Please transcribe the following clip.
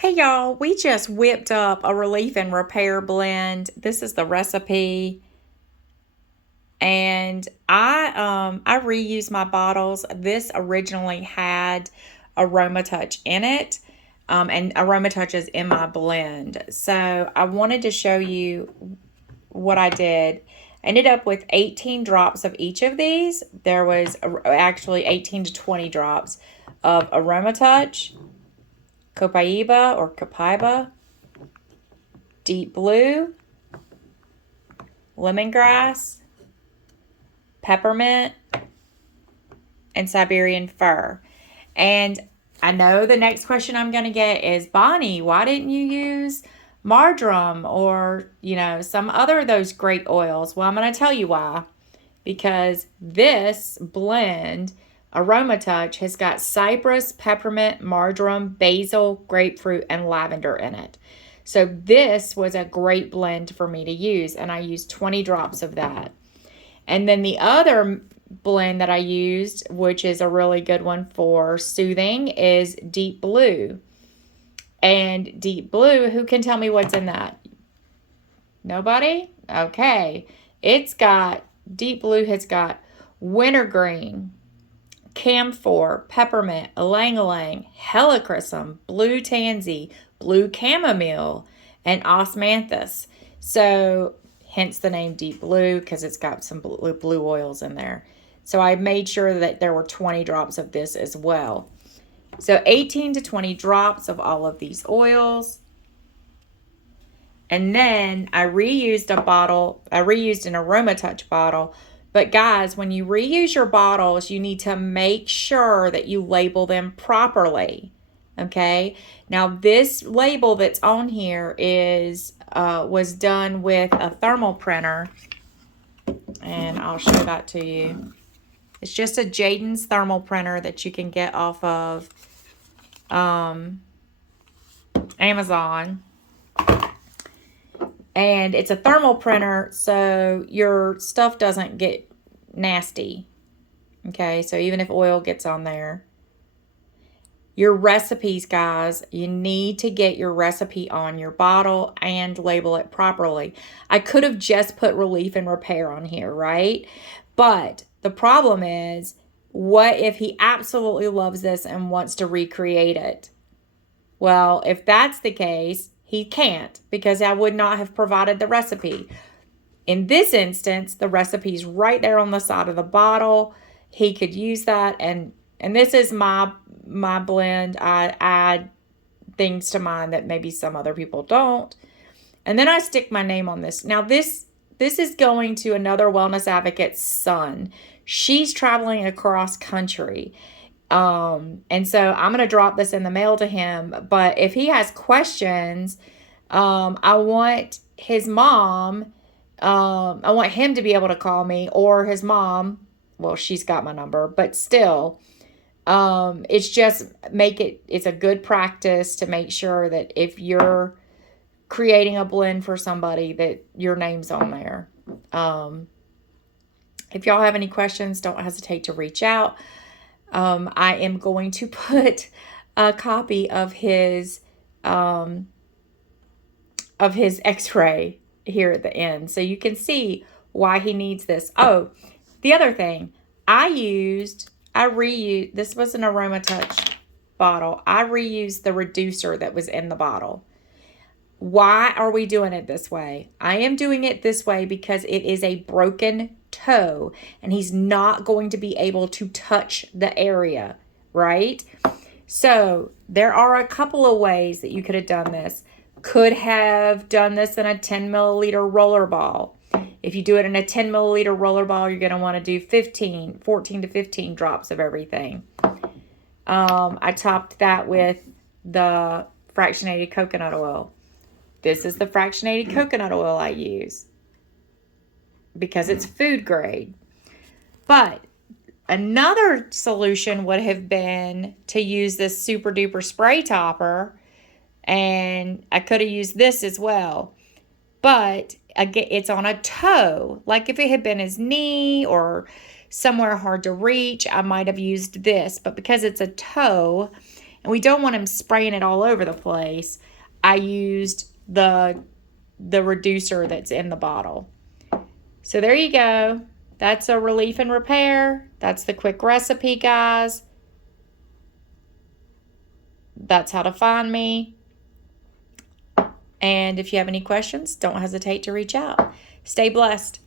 Hey y'all, we just whipped up a relief and repair blend. This is the recipe. And I reuse my bottles. This originally had Aroma Touch in it. And Aroma Touch is in my blend. So I wanted to show you what I did. I ended up with 18 drops of each of these. There was actually 18 to 20 drops of Aroma Touch, Copaiba or Copaiba, Deep Blue, lemongrass, peppermint, and Siberian fir. And I know the next question I'm going to get is, Bonnie, why didn't you use marjoram or, some other of those great oils? Well, I'm going to tell you why. Because this blend, Aroma Touch, has got cypress, peppermint, marjoram, basil, grapefruit, and lavender in it. So this was a great blend for me to use, and I used 20 drops of that. And then the other blend that I used, which is a really good one for soothing, is Deep Blue. And Deep Blue, who can tell me what's in that? Nobody? Okay. Deep Blue has got wintergreen, camphor, peppermint, ylang ylang, helichrysum, blue tansy, blue chamomile, and osmanthus. So hence the name Deep Blue, because it's got some blue oils in there. So I made sure that there were 20 drops of this as well. So 18 to 20 drops of all of these oils. And then I reused an Aroma Touch bottle. But guys, when you reuse your bottles, you need to make sure that you label them properly. Okay. Now this label that's on here was done with a thermal printer, and I'll show that to you. It's just a Jaden's thermal printer that you can get off of Amazon. And it's a thermal printer, so your stuff doesn't get nasty. Okay, so even if oil gets on there. Your recipes, guys, you need to get your recipe on your bottle and label it properly. I could have just put relief and repair on here, right? But the problem is, what if he absolutely loves this and wants to recreate it? Well, if that's the case, he can't, because I would not have provided the recipe. In this instance, the recipe's right there on the side of the bottle. He could use that, and this is my blend. I add things to mine that maybe some other people don't. And then I stick my name on this. Now this is going to another wellness advocate's son. She's traveling across country. And so I'm going to drop this in the mail to him. But if he has questions, I want his mom, I want him to be able to call me, or his mom. Well, she's got my number, but still, it's a good practice to make sure that if you're creating a blend for somebody, that your name's on there. If y'all have any questions, don't hesitate to reach out. I am going to put a copy of his x-ray here at the end, so you can see why he needs this. Oh, the other thing, this was an Aroma Touch bottle. I reused the reducer that was in the bottle. Why are we doing it this way? I am doing it this way because it is a broken toe, and he's not going to be able to touch the area, right? So there are a couple of ways that you could have done this. Could have done this in a 10 milliliter roller ball. If you do it in a 10 milliliter roller ball, you're going to want to do 14 to 15 drops of everything. I topped that with the fractionated coconut oil. This is the fractionated coconut oil I use because it's food grade. But another solution would have been to use this super duper spray topper, and I could have used this as well. But again, it's on a toe. Like if it had been his knee or somewhere hard to reach, I might have used this. But because it's a toe, and we don't want them spraying it all over the place, I used the reducer that's in the bottle. So there you go. That's a relief and repair. That's the quick recipe, guys. That's how to find me. And if you have any questions, don't hesitate to reach out. Stay blessed.